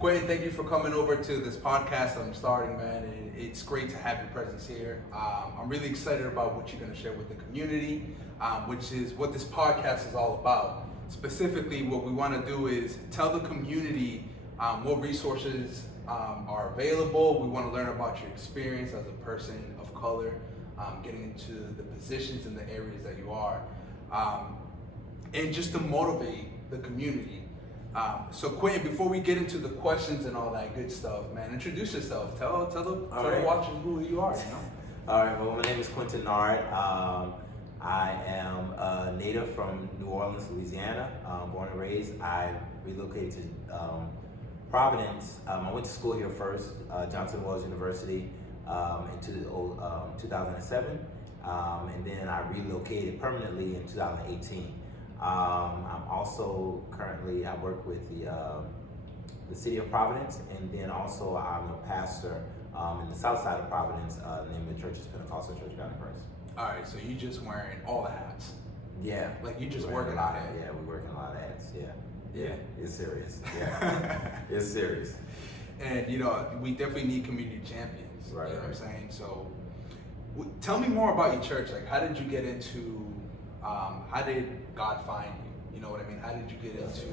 Quintin, thank you for coming over to this podcast I'm starting, man, and it's great to have your presence here. I'm really excited about what you're going to share with the community, which is what this podcast is all about. Specifically, what we want to do is tell the community what resources are available. We want to learn about your experience as a person of color, getting into the positions in the areas that you are, and just to motivate the community. So Quintin, before we get into the questions and all that good stuff, man, introduce yourself. Tell the watchers who you are. All right. Well, my name is Quintin Nard. I am a native from New Orleans, Louisiana. Born and raised. I relocated to Providence. I went to school here first, Johnson Wales University, in 2007, and then I relocated permanently in 2018. I'm also currently, I work with the city of Providence, and then also I'm a pastor in the south side of Providence. The name of the church is Pentecostal Church of God. All right, so you just wearing all the hats. Yeah. Like you just working out here. Yeah, we're working a lot of hats. Yeah, it's serious. Yeah, it's serious. And we definitely need community champions. Right. You know what I'm saying? So tell me more about your church. Like, how did you get into, how did God find you? You know what I mean? How did you get into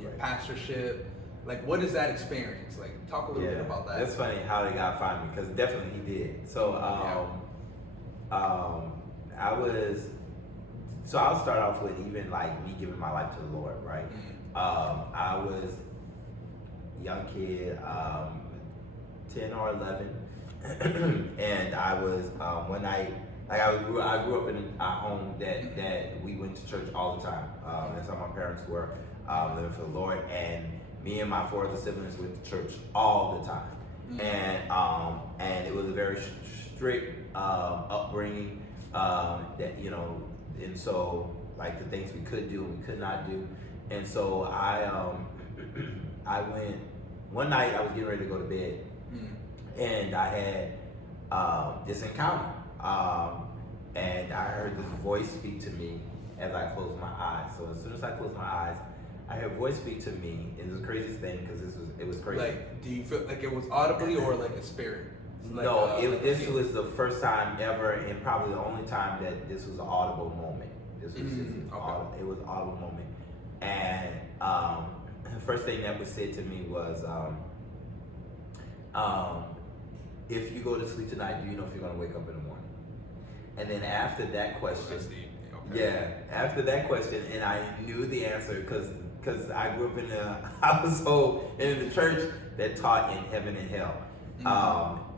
your pastorship? Like, what is that experience? Like, talk a little bit about that. That's funny how did God find me, because definitely He did. So, I'll start off with even like me giving my life to the Lord, right? I was a young kid, 10 or 11, and I was one night. Like I grew up in a home that we went to church all the time. That's how my parents were, living for the Lord, and me and my 4 other siblings went to church all the time. And it was a very strict upbringing. And so like the things we could do and we could not do. And so I went one night. I was getting ready to go to bed, and I had this encounter. And I heard this voice speak to me as I closed my eyes. So as soon as I closed my eyes, I heard a voice speak to me. It was the craziest thing because it was crazy. Like, do you feel like it was audibly or like a spirit? Like, no, this was the first time ever, and probably the only time that this was an audible moment. This was it was an audible moment. And the first thing that was said to me was, if you go to sleep tonight, do you know if you're going to wake up in the morning? And then after that question, after that question, and I knew the answer because I grew up in a household in the church that taught in heaven and hell.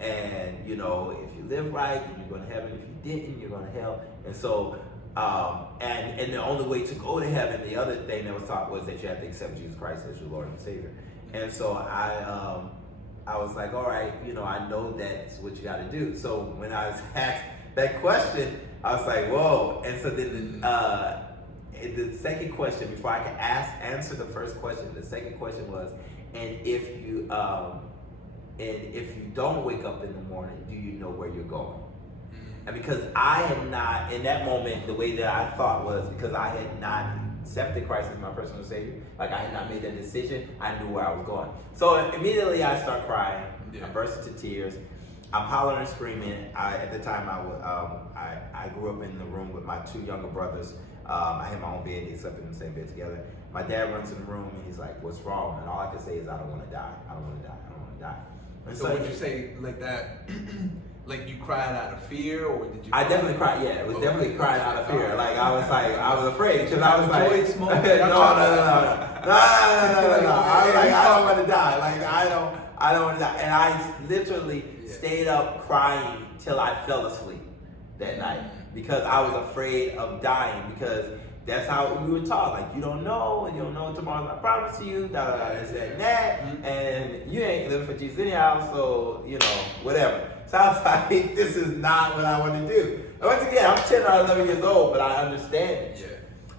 And if you live right, then you're going to heaven. If you didn't, you're going to hell. And so, and the only way to go to heaven, the other thing that was taught was that you have to accept Jesus Christ as your Lord and Savior. And so I was like, all right, I know that's what you got to do. So when I was asked that question, I was like, whoa. And so then the second question, before I could answer the first question, the second question was, and if you don't wake up in the morning, do you know where you're going? And because I had not, in that moment, the way that I thought was because I had not accepted Christ as my personal Savior, like I had not made that decision, I knew where I was going. So immediately I start crying. I burst into tears. I'm hollering and screaming. At the time, I grew up in the room with my 2 younger brothers. I had my own bed. They slept in the same bed together. My dad runs in the room and he's like, "What's wrong?" And all I could say is, "I don't want to die. I don't want to die. I don't want to die." And so would you say like that? Like you cried out of fear, or did you? I definitely cried. Yeah, it was definitely crying out of fear. Like I was afraid because I was like, no. I was like, I don't want to die. Like I don't want to die. And I literally stayed up crying till I fell asleep that night because I was afraid of dying, because that's how we were taught. Like, you don't know tomorrow's not promised to you, this and that, and you ain't living for Jesus anyhow, so, whatever. So I was like, this is not what I want to do. And once again, I'm 10 or 11 years old, but I understand it. Yeah.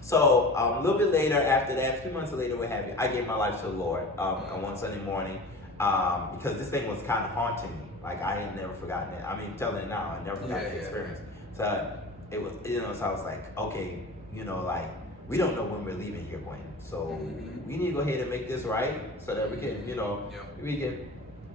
So a little bit later, after that, a few months later, what have you, I gave my life to the Lord on one Sunday morning because this thing was kind of haunting me. Like, I had never forgotten it. I mean, telling it now, I never forgot the experience. So it was, so I was like, okay, we don't know when we're leaving here, Quentin. So we need to go ahead and make this right so that we can, we can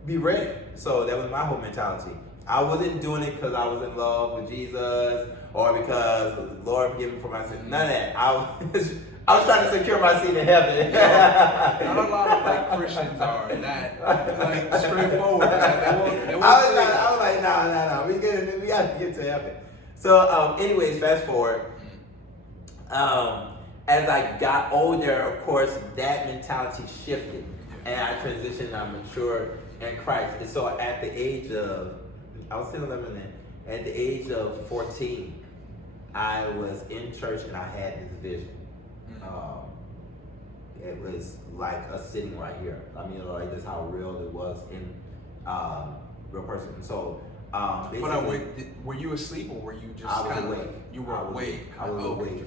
be ready. So that was my whole mentality. I wasn't doing it because I was in love with Jesus or because Lord forgive me for my sin. None of that. I was trying to secure my seat in heaven. Not a lot of like Christians are that like straightforward. I was like, no. We got to get to heaven. So, anyways, fast forward. As I got older, of course, that mentality shifted, and I transitioned. I matured in Christ. And so, at the age of, I was still 11 then. At the age of 14, I was in church and I had this vision. It was like us sitting right here. I mean, like that's how real it was in real person. So, but were you asleep or were you just kind of awake? You were awake. I was awake,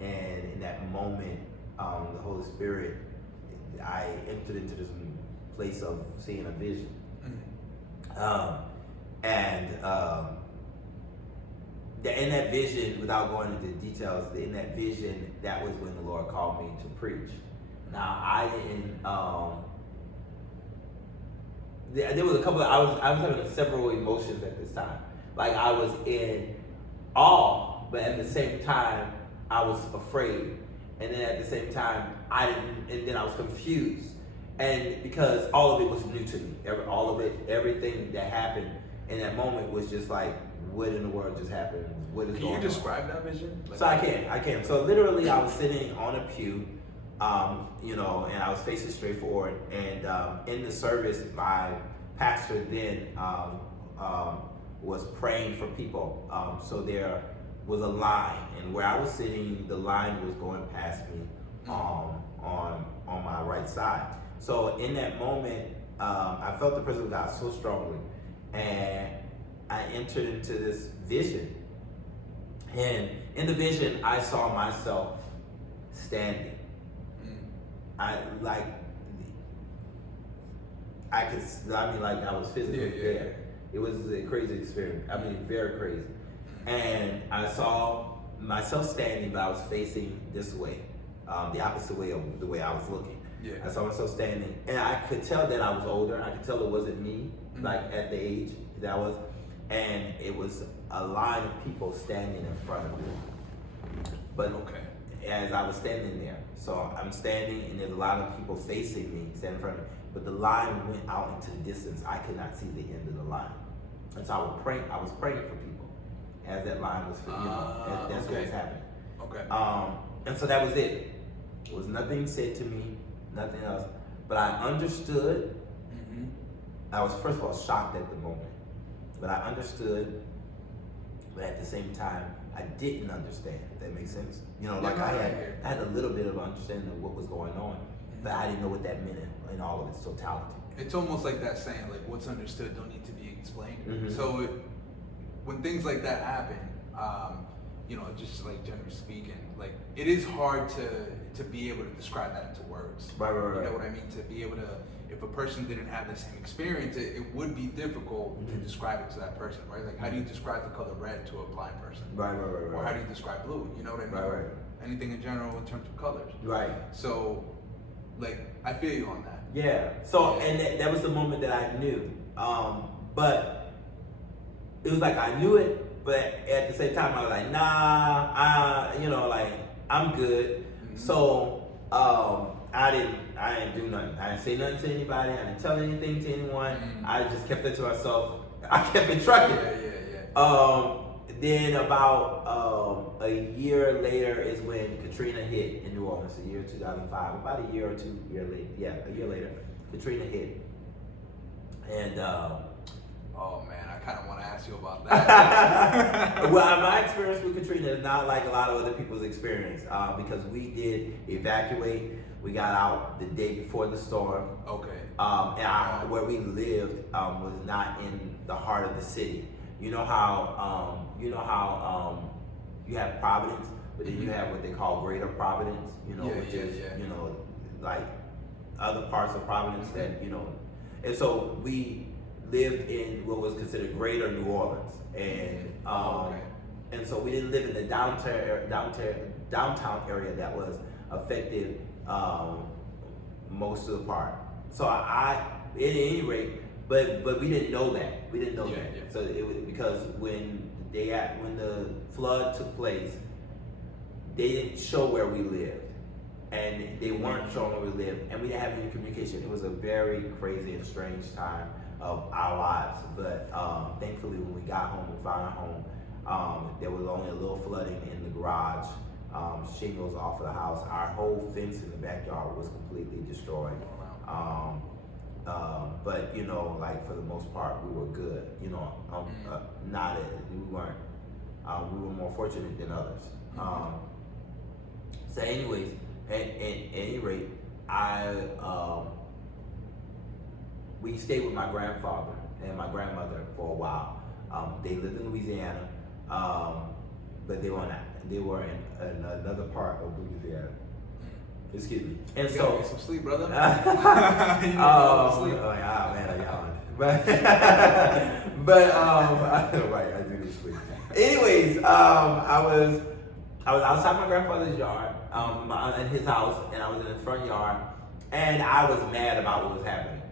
and in that moment, the Holy Spirit, I entered into this place of seeing a vision, in that vision, without going into details, in that vision, that was when the Lord called me to preach. Now, I didn't. There was a couple. I was having several emotions at this time. Like I was in awe, but at the same time, I was afraid, and then at the same time, I didn't. And then I was confused, and because all of it was new to me, everything that happened in that moment was just like, what in the world just happened? What is going on? Can you describe that vision? So I can. So literally, I was sitting on a pew, and I was facing straight forward. And in the service, my pastor then was praying for people. So there was a line, and where I was sitting, the line was going past me on my right side. So in that moment, I felt the presence of God so strongly, and I entered into this vision. And in the vision, I saw myself standing. I was physically there. It was a crazy experience. I mean, very crazy. And I saw myself standing, but I was facing this way, the opposite way of the way I was looking. Yeah. I saw myself standing, and I could tell that I was older. I could tell it wasn't me, like at the age that I was. And it was a line of people standing in front of me. But as I was standing there, so I'm standing and there's a lot of people facing me, standing in front of me. But the line went out into the distance. I could not see the end of the line. And so I was praying for people as that line was, that's what was happening. Okay. And so that was it. There was nothing said to me, nothing else. But I understood. I was, first of all, shocked at the moment. But I understood, but at the same time, I didn't understand, if that makes sense. I had a little bit of understanding of what was going on, but I didn't know what that meant in all of its totality. It's almost like that saying, like, what's understood don't need to be explained. So when things like that happen, just like generally speaking, like it is hard to be able to describe that into words. Right. You know what I mean? To be able to, if a person didn't have the same experience, it would be difficult to describe it to that person, right? Like, how do you describe the color red to a blind person? Right. Or how do you describe blue? You know what I mean? Right. Anything in general in terms of colors. Right. So, like, I feel you on that. Yeah. So, and that was the moment that I knew. But it was like I knew it, but at the same time, I was like, I'm good. So, I didn't do nothing. I didn't say nothing to anybody. I didn't tell anything to anyone. I just kept it to myself. I kept it trucking. Then about a year later is when Katrina hit in New Orleans, the year 2005. About a year or 2 years later. Yeah, a year later, Katrina hit. And oh man, I kind of want to ask you about that. Well, my experience with Katrina is not like a lot of other people's experience because we did evacuate. We got out the day before the storm. Okay. And where we lived was not in the heart of the city. You know how you have Providence, but then you have what they call Greater Providence. Which is like other parts of Providence that and so we lived in what was considered Greater New Orleans, and so we didn't live in the downtown downtown area that was affected most of the part. So at any rate, but we didn't know that. We didn't know that. Yeah. So it was because when the flood took place, they didn't show where we lived, and they weren't showing where we lived, and we didn't have any communication. It was a very crazy and strange time of our lives. But thankfully, when we got home, we found our home. There was only a little flooding in the garage. Shingles off of the house. Our whole fence in the backyard was completely destroyed. But you know, like for the most part, we were good. You know, we weren't. We were more fortunate than others. So, anyways, at any rate, we stayed with my grandfather and my grandmother for a while. They lived in Louisiana, but they were in another part of Louisiana. Excuse me. And you gotta get some sleep, brother. Sleep. Oh yeah, man, right, I do need sleep. Anyways, I was outside my grandfather's yard, in his house, and I was in the front yard, and I was mad about what was happening.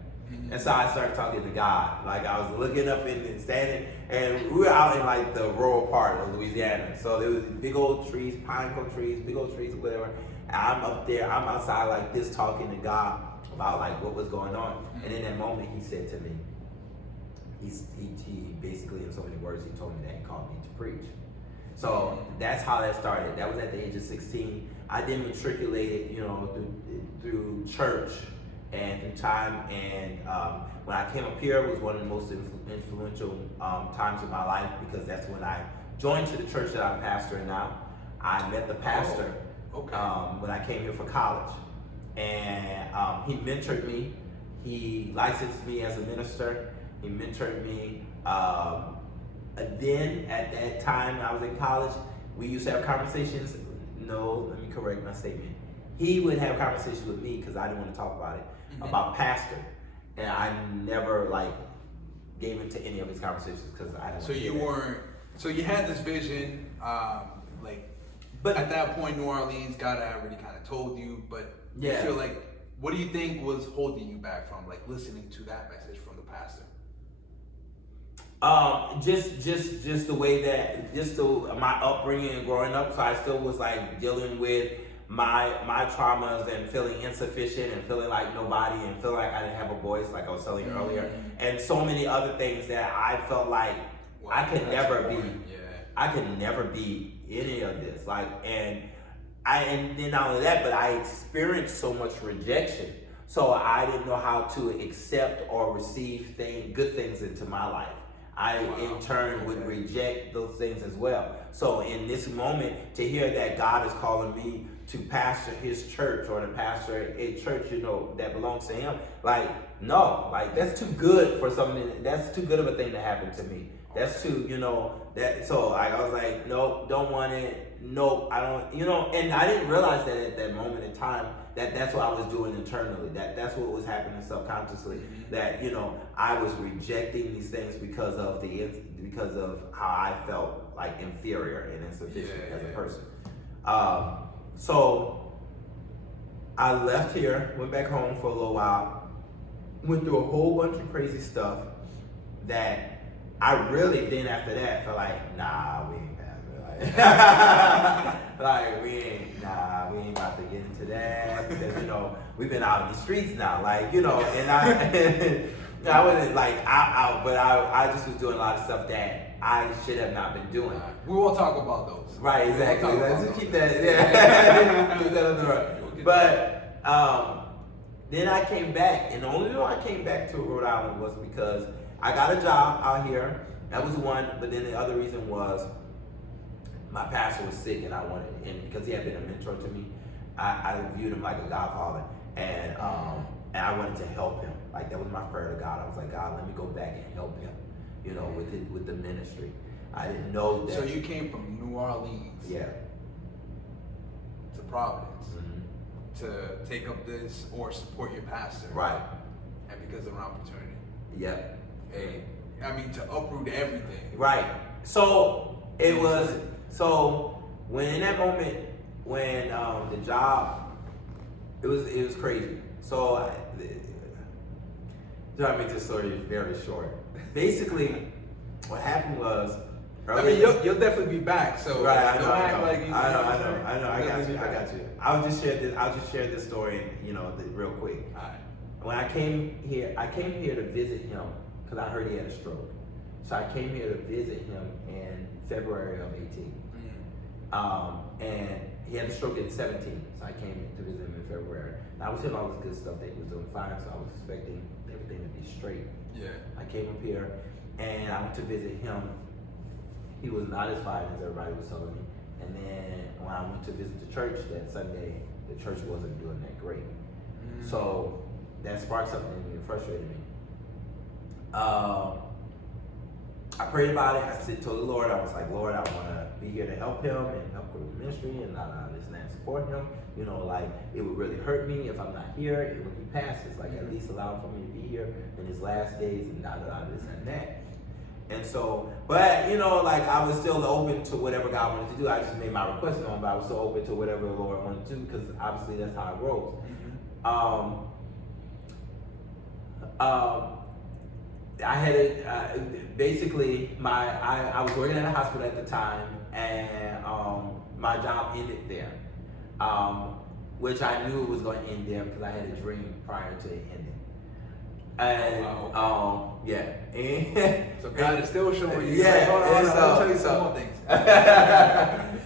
And so I started talking to God. Like I was looking up and standing, and we were out in like the rural part of Louisiana. So there was big old trees, pine cone trees, big old trees, whatever. And I'm up there, I'm outside like this talking to God about like what was going on. And in that moment, he said to me, he basically, in so many words, he told me that he called me to preach. So that's how that started. That was at the age of 16. I then matriculated, you know, through church and through time. And when I came up here, it was one of the most influential times of my life, because that's when I joined to the church that I'm pastoring now. I met the pastor when I came here for college. And he mentored me. He licensed me as a minister. He mentored me. Then, at that time, I was in college, we used to have conversations. No, let me correct my statement. He would have conversations with me, because I didn't want to talk about it, about pastor. And I never, gave into any of his conversations, because I didn't So you weren't, so you had this vision, but at that point, New Orleans, God had already kind of told you, but you feel like, what do you think was holding you back from, listening to that message from the pastor? Just the way that, my upbringing and growing up, so I still was dealing with my traumas and feeling insufficient and feeling like nobody and feeling like I didn't have a voice, like I was telling you earlier, and so many other things that I felt like I could never be. I could never be any of this. And then not only that, but I experienced so much rejection. So I didn't know how to accept or receive good things into my life. I, in turn, would reject those things as well. So in this moment, to hear that God is calling me to pastor his church, or to pastor a church, that belongs to him, no, that's too good for something. That's too good of a thing to happen to me. That's too, so I was like, nope, don't want it. Nope, I don't, and I didn't realize that at that moment in time, that's what I was doing internally. That's what was happening subconsciously. That I was rejecting these things because of how I felt inferior and insufficient as a person. So I left here, went back home for a little while, went through a whole bunch of crazy stuff that I really then after that felt like, nah, we ain't we ain't about to get into that, because we've been out in the streets now, and I wasn't out, but I just was doing a lot of stuff that I should have not been doing. We won't talk about those. Right, exactly. Let's just keep that. Keep that on the road. But then I came back, and the only reason I came back to Rhode Island was because I got a job out here. That was one, but then the other reason was my pastor was sick, and and because he had been a mentor to me, I viewed him like a godfather, and I wanted to help him. That was my prayer to God. I was like, God, let me go back and help him, with the ministry. I didn't know that. So you came from New Orleans, to Providence, to take up this or support your pastor, right? And because of an opportunity, and to uproot everything, right? So it was. So when in that moment, when the job, it was crazy. So try to make this story very short. Basically, what happened was, I mean, you'll definitely be back. So right, I don't act like you. I know. I got you. I'll just share this story, real quick. All right. When I came here to visit him because I heard he had a stroke. So I came here to visit him in February of 18. And he had a stroke at 17. So I came to visit him in February. And I was hearing all this good stuff that he was doing fine. So I was expecting everything to be straight. Yeah. I came up here and I went to visit him. He was not as fine as everybody was telling me. And then when I went to visit the church that Sunday, the church wasn't doing that great. So that sparked something in me and frustrated me. I prayed about it. I told the Lord, I was like, Lord, I want to be here to help him and help with the ministry and this and that, support him. It would really hurt me if I'm not here. When he passes, at least allow for me to be here in his last days and this and that. And so, but I was still open to whatever God wanted to do. I just made my request known, but I was still open to whatever the Lord wanted to do because obviously that's how it rolls. I had basically I was working at a hospital at the time, and my job ended there, which I knew it was going to end there because I had a dream prior to it ending. And So God is still showing you. Yeah, Hold on, I'll tell you some more things.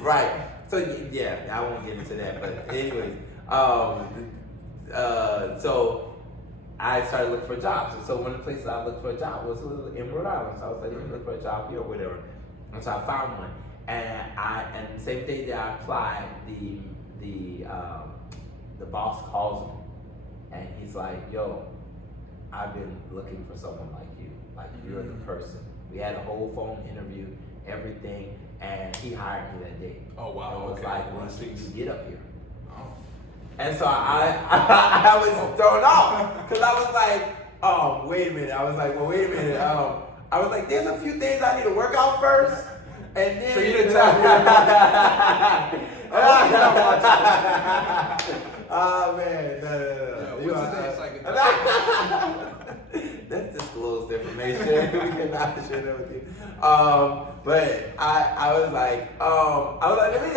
Right. So I won't get into that, but anyways, so I started looking for jobs. And so one of the places I looked for a job was in Rhode Island. So I was like, let me look for a job here or whatever. And so I found one. And the same day that I applied, the boss calls me and he's like, yo, I've been looking for someone like you. Like you're the person. We had a whole phone interview, everything, and he hired me that day. Oh wow. And was like, when should you get up here? And so I was thrown off because I was like, oh, wait a minute. I was like, well, wait a minute. I was like, there's a few things I need to work out first. And then. So you didn't tell me. Oh, man. No. What's his name? That's disclosed information. We cannot share that with you. But I was like, let me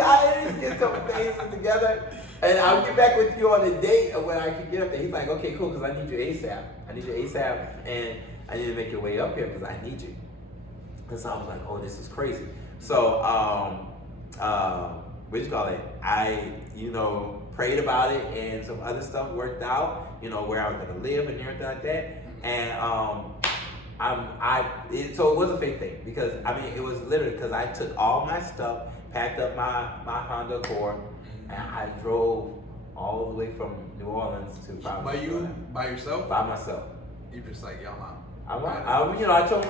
get a couple things together. And I'll get back with you on the date of when I can get up there. He's like, okay, cool, because I need you ASAP. And I need to make your way up here because I need you. And so I was like, oh, this is crazy. So, what you call it? I, prayed about it and some other stuff worked out, where I was going to live and everything like that. And so it was a faith thing because, it was literally because I took all my stuff, packed up my Honda Accord, and I drove all the way from New Orleans to Providence. By you? By yourself? By myself. You're just like, yo, mom. I told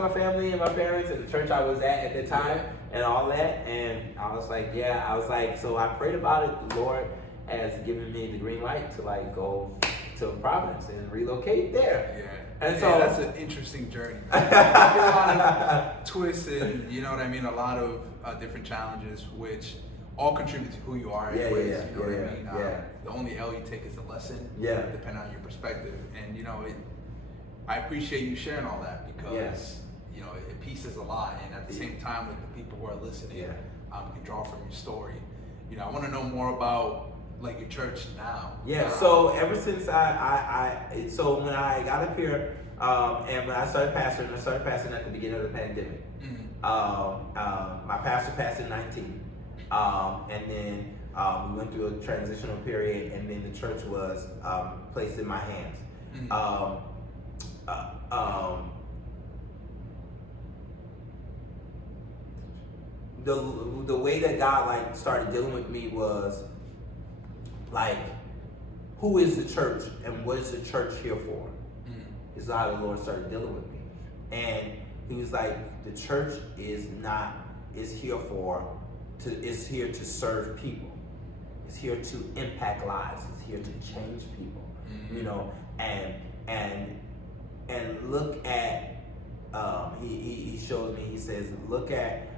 my family and my parents and the church I was at the time and all that, and I was like, so I prayed about it. The Lord has given me the green light to go to Providence and relocate there. Yeah. And so that's an interesting journey. A lot of twists and a lot of different challenges, which all contribute to who you are anyways. What I mean? The only L you take is a lesson. Yeah. Depending on your perspective, and I appreciate you sharing all that because it pieces a lot, and at the same time, with the people who are listening, can draw from your story. I want to know more about your church now. Yeah. So ever since so when I got up here, and when I started pastoring at the beginning of the pandemic. My pastor passed in 19, and then we went through a transitional period, and then the church was placed in my hands. The way that God started dealing with me was who is the church and what is the church here for? Is how the Lord started dealing with me, and He was like, the church is here to serve people. It's here to impact lives. It's here to change people. And look at he shows me. He says, look at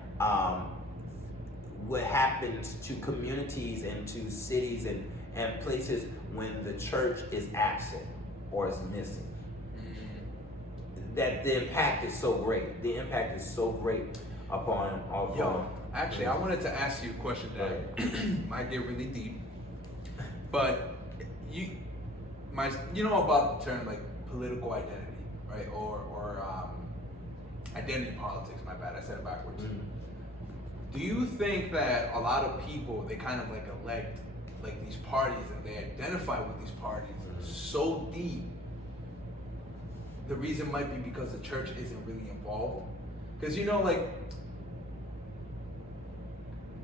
what happens to communities and to cities and places when the church is absent or is missing. That the impact is so great. The impact is so great upon all. Yo, actually, I wanted to ask you a question that might get really deep, but you know about the term like political identity, right? Or identity politics. My bad, I said it backwards. Do you think that a lot of people, they kind of like elect like these parties and they identify with these parties so deep? The reason might be because the church isn't really involved. Because like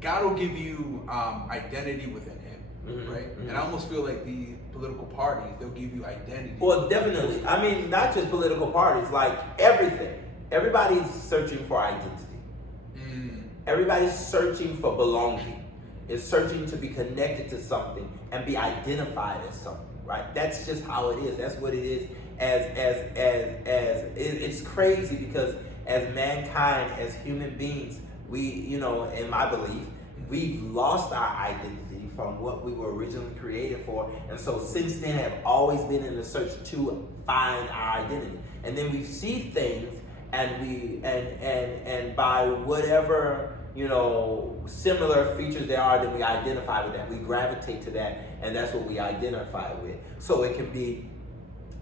God will give you identity within Him, right? And I almost feel like the political parties, they'll give you identity. Well, definitely. I mean, not just political parties, like everything. Everybody's searching for identity. Everybody's searching for belonging. Is searching to be connected to something and be identified as something, right? That's just how it is. That's what it is. It's crazy because as mankind, as human beings, we, in my belief, we've lost our identity from what we were originally created for, and so since then have always been in the search to find our identity. And then we see things, and we and by whatever similar features there are, that we identify with that. We gravitate to that, and that's what we identify with. So it can be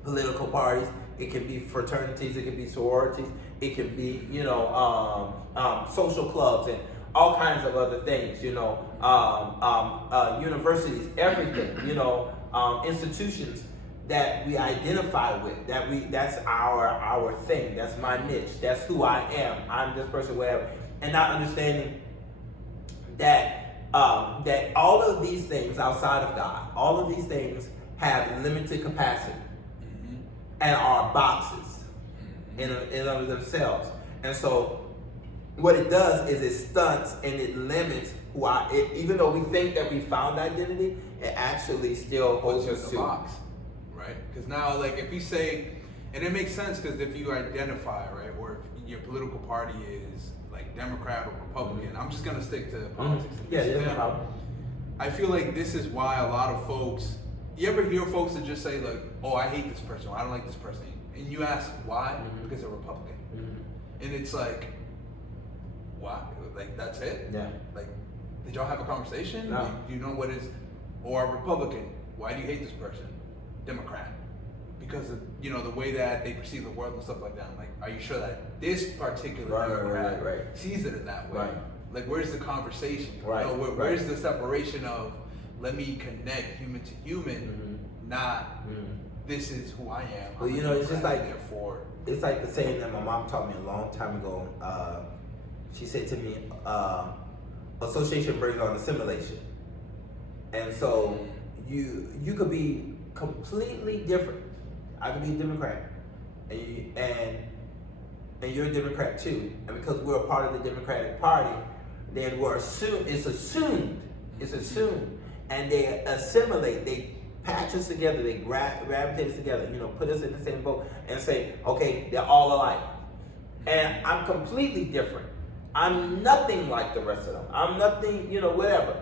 political parties, it can be fraternities, it can be sororities, it can be social clubs and all kinds of other things. Universities, everything. Institutions that we identify with. That's our thing. That's my niche. That's who I am. I'm this person, whatever. And not understanding that that all of these things outside of God, all of these things have limited capacity and are boxes in and of themselves. And so what it does is it stunts and it limits even though we think that we found identity, it actually still holds us to a box, right? Because now, like, if you say, and it makes sense, because if you identify, right, or if your political party is like Democrat or Republican, I'm just gonna stick to politics. Yeah, no problem. I feel like this is why a lot of folks. You ever hear folks that just say like, "Oh, I hate this person. Or, I don't like this person," and you ask why? Because they're Republican, and it's like, why? Like, that's it? Yeah. Like, did y'all have a conversation? No. Do you know what is? Or a Republican? Why do you hate this person? Democrat? Because of the way that they perceive the world and stuff like that. I'm like, are you sure that this particular Democrat sees it in that way? Right. Like, where's the conversation? Right. Where's the separation of let me connect human to human, not this is who I am. Well, it's just like, therefore, it's like the saying that my mom taught me a long time ago. She said to me, association brings on assimilation. And so you could be completely different. I could be a Democrat, and you're a Democrat too. And because we're a part of the Democratic Party, then it's assumed, and they assimilate. They patch us together. They gravitate us together. Put us in the same boat and say, okay, they're all alike. And I'm completely different. I'm nothing like the rest of them. I'm nothing, whatever.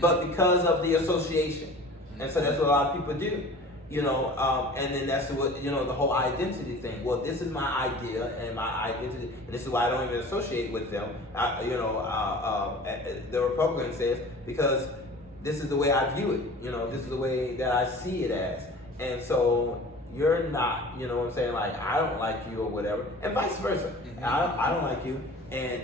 But because of the association. And so that's what a lot of people do. And then that's what, the whole identity thing. Well, this is my idea and my identity, and this is why I don't even associate with them. The Republican says, because this is the way I view it. This is the way that I see it as. And so you're not, what I'm saying? Like, I don't like you or whatever, and vice versa. I don't like you, and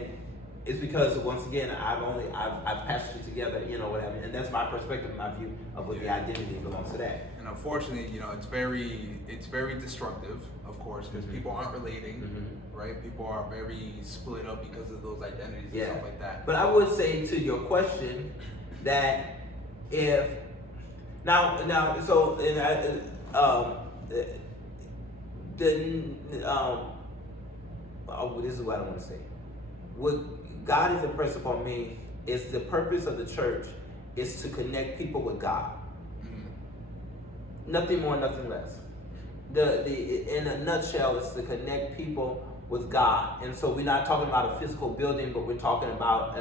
it's because, once again, I've patched it together, whatever, and that's my perspective, my view of what the identity belongs to that. And unfortunately, it's very destructive, of course, because people aren't relating, right? People are very split up because of those identities and stuff like that. But I would say to your question that if this is what I want to say. What God has impressed upon me is the purpose of the church is to connect people with God. Nothing more, nothing less. In a nutshell, it's to connect people with God. And so we're not talking about a physical building, but we're talking about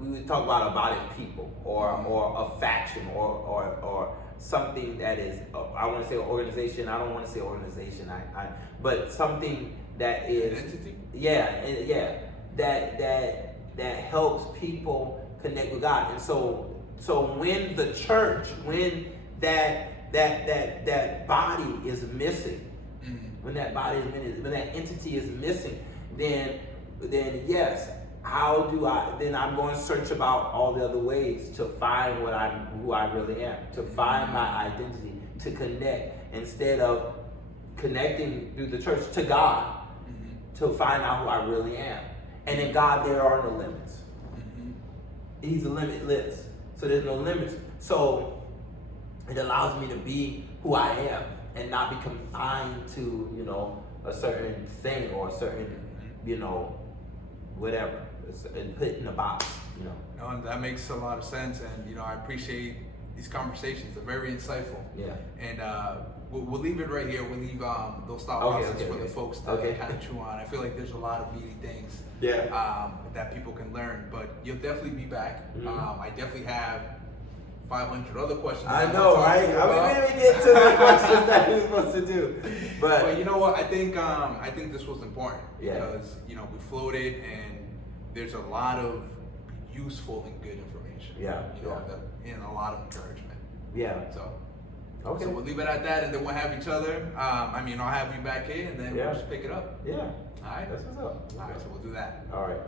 we talk about a body of people, or a faction, or something that is, I want to say organization. I don't want to say organization. But something that is, entity. That helps people connect with God. And so when the church, when that body is missing, when that body is missing, when that entity is missing, then yes, then I'm going to search about all the other ways to find who I really am, to find my identity, to connect, instead of connecting through the church to God, to find out who I really am. And in God, there are no limits. He's limitless. So there's no limits. So it allows me to be who I am and not be confined to, a certain thing or a certain, whatever, and put in a box, No, and that makes a lot of sense, and I appreciate these conversations. They're very insightful. Yeah. And we'll leave it right here. We'll leave those thought processes for the folks to kind of chew on. I feel like there's a lot of meaty things that people can learn, but you'll definitely be back. I definitely have 500 other questions. I know, right? I mean, we didn't get to the questions that we were supposed to do, but you know what? I think this was important because we floated, and there's a lot of useful and good information. And a lot of encouragement. So we'll leave it at that, and then we'll have each other. I'll have you back here, and then we'll just pick it up. Yeah. All right. That's what's up. All right. So we'll do that. All right.